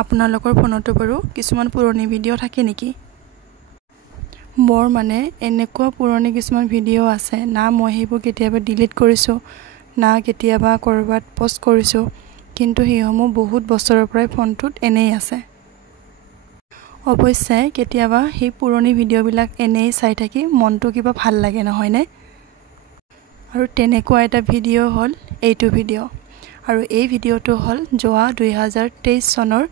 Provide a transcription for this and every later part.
আপোনালোকৰ ফোনতো বাৰু কিছুমান পুৰণি ভিডিঅ' থাকে নেকি? মোৰ মানে এনেকুৱা পুৰণি কিছুমান ভিডিঅ' আছে না মই সেইবোৰ কেতিয়াবা ডিলিট কৰিছোঁ না কেতিয়াবা কৰবাত পোষ্ট কৰিছোঁ কিন্তু সেইসমূহ বহুত বছৰৰ পৰাই ফোনটোত এনেই আছে। অৱশ্যে কেতিয়াবা সেই পুৰণি ভিডিঅ'বিলাক এনেই চাই থাকি মনটো কিবা ভাল লাগে নহয়নে? আৰু তেনেকুৱা এটা ভিডিঅ' হ'ল এইটো ভিডিঅ'। আৰু এই ভিডিঅ'টো হ'ল যোৱা 2023 চনৰ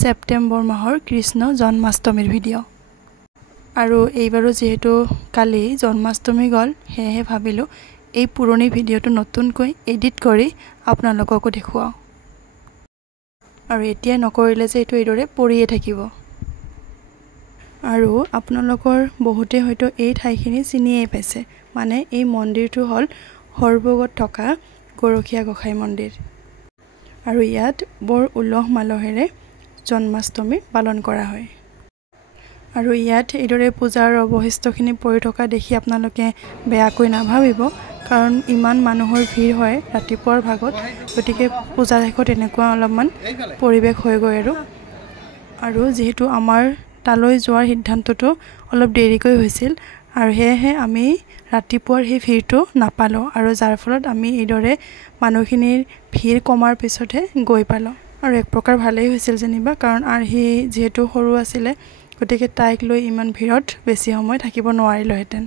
ছেপ্টেম্বৰ মাহৰ কৃষ্ণ জন্মাষ্টমীৰ ভিডিঅ'। আৰু এইবাৰো যিহেতু কালি জন্মাষ্টমী গ'ল সেয়েহে ভাবিলোঁ এই পুৰণি ভিডিঅ'টো নতুনকৈ এডিট কৰি আপোনালোককো দেখুৱাওঁ। আৰু এতিয়া নকৰিলে যে এইটো এইদৰে পৰিয়ে থাকিব। আৰু আপোনালোকৰ বহুতে হয়তো এই ঠাইখিনি চিনিয়েই পাইছে, মানে এই মন্দিৰটো হ'ল সৰভোগত থকা গৰখীয়া গোসাঁই মন্দিৰ। আৰু ইয়াত বৰ উলহ মালহেৰে জন্মাষ্টমী পালন কৰা হয়। আৰু ইয়াত এইদৰে পূজাৰ অৱশিষ্টখিনি পৰি থকা দেখি আপোনালোকে বেয়াকৈ নাভাবিব, কাৰণ ইমান মানুহৰ ভিৰ হয় ৰাতিপুৱাৰ ভাগত, গতিকে পূজা শেষত এনেকুৱা অলপমান পৰিৱেশ হয়গৈ। আৰু যিহেতু আমাৰ তালৈ যোৱাৰ সিদ্ধান্তটো অলপ দেৰিকৈ হৈছিল আৰু সেয়েহে আমি ৰাতিপুৱাৰ সেই ভিৰটো নাপালোঁ, আৰু যাৰ ফলত আমি এইদৰে মানুহখিনিৰ ভিৰ কমাৰ পিছতহে গৈ পালোঁ। আৰু এক প্ৰকাৰ ভালেই হৈছিল যেনিবা, কাৰণ আৰ্হি যিহেতু সৰু আছিলে গতিকে তাইক লৈ ইমান ভিৰত বেছি সময় থাকিব নোৱাৰিলোহেঁতেন।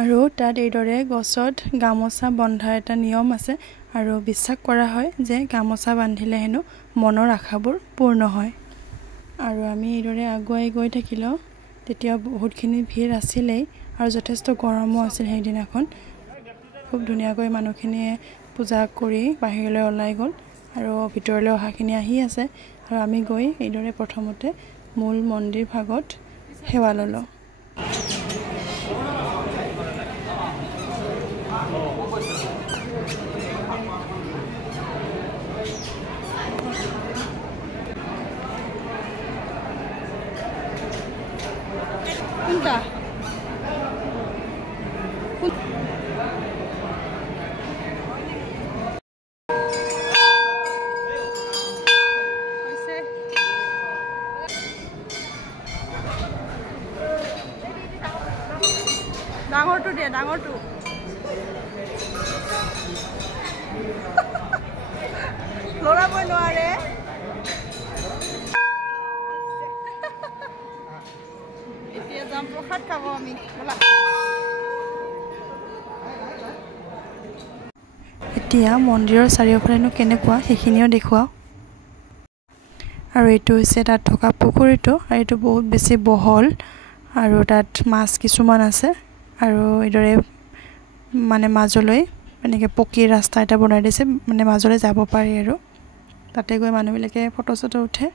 আৰু তাত এইদৰে গছত গামোচা বন্ধা এটা নিয়ম আছে, আৰু বিশ্বাস কৰা হয় যে গামোচা বান্ধিলে হেনো মনৰ আশাবোৰ পূৰ্ণ হয়। আৰু আমি এইদৰে আগুৱাই গৈ থাকিলোঁ। তেতিয়া বহুতখিনি ভিৰ আছিলেই আৰু যথেষ্ট গৰমো আছিল সেইদিনাখন। খুব ধুনীয়াকৈ মানুহখিনিয়ে পূজা কৰি বাহিৰলৈ ওলাই গ'ল আৰু ভিতৰলৈ অহাখিনি আহি আছে। আৰু আমি গৈ এইদৰে প্ৰথমতে মূল মন্দিৰ ভাগত সেৱা ল'লোঁ। ডাঙৰটো দে, ডাঙৰটো লৰাবই নোৱাৰে। এতিয়া যাম প্ৰসাদ খাব আমি। এতিয়া মন্দিৰৰ চাৰিওফালেনো কেনেকুৱা সেইখিনিও দেখুৱাওঁ। আৰু এইটো হৈছে তাত থকা পুখুৰীটো, আৰু এইটো বহুত বেছি বহল আৰু তাত মাছ কিছুমান আছে। আৰু এইদৰে মানে মাজলৈ এনেকৈ পকী ৰাস্তা এটা বনাই দিছে, মানে মাজলৈ যাব পাৰি আৰু তাতে গৈ মানুহবিলাকে ফটো চটো উঠে।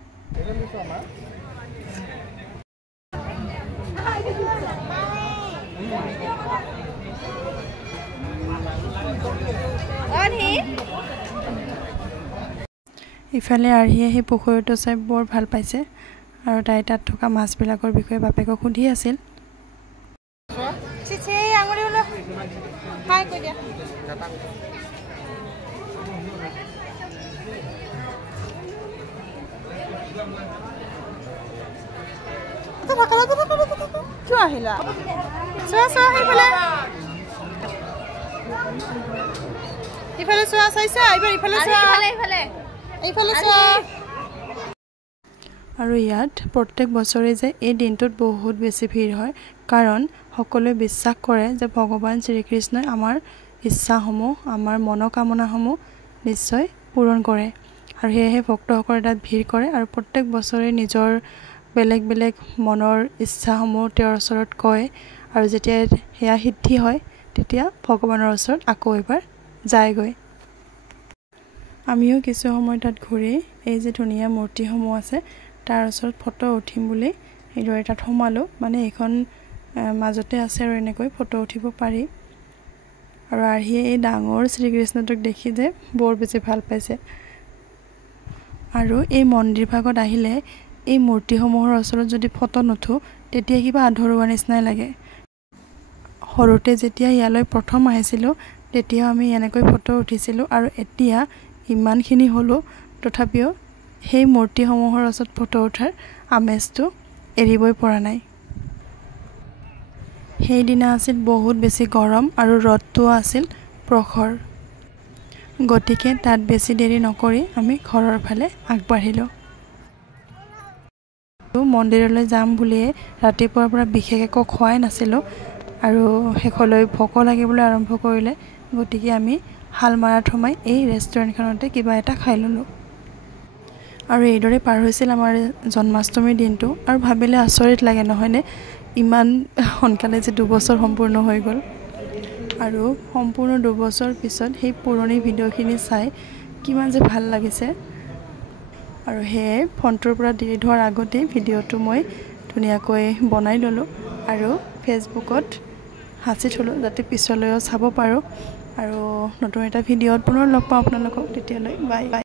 ইফালে আৰ্হিয়ে সেই পুখুৰীটো চাই বৰ ভাল পাইছে, আৰু তাই তাত থকা মাছবিলাকৰ বিষয়ে বাপেকক সুধি আছিল। কিয় আহিলা? ইফালে চোৱা, চাইছা? ইফালে চোৱা। আৰু ইয়াত প্ৰত্যেক বছৰে যে এই দিনটোত বহুত বেছি ভিৰ হয়, কাৰণ সকলোৱে বিশ্বাস কৰে যে ভগৱান শ্ৰীকৃষ্ণই আমাৰ ইচ্ছাসমূহ, আমাৰ মনোকামনাসমূহ নিশ্চয় পূৰণ কৰে। আৰু সেয়েহে ভক্তসকলে তাত ভিৰ কৰে আৰু প্ৰত্যেক বছৰে নিজৰ বেলেগ বেলেগ মনৰ ইচ্ছাসমূহ তেওঁৰ ওচৰত কয়, আৰু যেতিয়া সেয়া সিদ্ধি হয় তেতিয়া ভগৱানৰ ওচৰত আকৌ এবাৰ যায়গৈ। আমিও কিছু সময় তাত ঘূৰি এই যে ধুনীয়া মূৰ্তিসমূহ আছে তাৰ ওচৰত ফটো উঠিম বুলি এইদৰে তাত সোমালোঁ। মানে এইখন মাজতে আছে আৰু এনেকৈ ফটো উঠিব পাৰি। আৰু আৰ্হিয়ে এই ডাঙৰ শ্ৰীকৃষ্ণটোক দেখি যে বৰ বেছি ভাল পাইছে। আৰু এই মন্দিৰ ভাগত আহিলে এই মূৰ্তিসমূহৰ ওচৰত যদি ফটো নুঠো তেতিয়া কিবা আধৰুৱা নিচিনাই লাগে। সৰুতে যেতিয়া ইয়ালৈ প্ৰথম আহিছিলোঁ তেতিয়াও আমি এনেকৈ ফটো উঠিছিলোঁ, আৰু এতিয়া ইমানখিনি হ'লোঁ তথাপিও সেই মূৰ্তিসমূহৰ ওচৰত ফটো উঠাৰ আমেজটো এৰিবই পৰা নাই। সেইদিনা আছিল বহুত বেছি গৰম আৰু ৰ'দটোও আছিল প্ৰখৰ। গতিকে তাত বেছি দেৰি নকৰি আমি ঘৰৰ ফালে আগবাঢ়িলোঁ। মন্দিৰলৈ যাম বুলিয়ে ৰাতিপুৱাৰ পৰা বিশেষ একো খোৱাই নাছিলোঁ আৰু শেষলৈ ভোক লাগিবলৈ আৰম্ভ কৰিলে। গতিকে আমি শালমাৰাত সোমাই এই ৰেষ্টুৰেণ্টখনতে কিবা এটা খাই ল'লোঁ। আৰু এইদৰে পাৰ হৈছিল আমাৰ জন্মাষ্টমীৰ দিনটো। আৰু ভাবিলে আচৰিত লাগে নহয়নে, ইমান সোনকালে যে 2 বছৰ সম্পূৰ্ণ হৈ গ'ল। আৰু সম্পূৰ্ণ 2 বছৰ পিছত সেই পুৰণি ভিডিঅ'খিনি চাই কিমান যে ভাল লাগিছে। আৰু সেয়ে ফোনটোৰ পৰা ডিলিট হোৱাৰ আগতেই ভিডিঅ'টো মই ধুনীয়াকৈ বনাই ল'লোঁ আৰু ফেচবুকত সাঁচি থ'লোঁ, যাতে পিছলৈও চাব পাৰোঁ। আৰু নতুন এটা ভিডিঅ'ত পুনৰ লগ পাওঁ আপোনালোকক। তেতিয়ালৈ বাই বাই।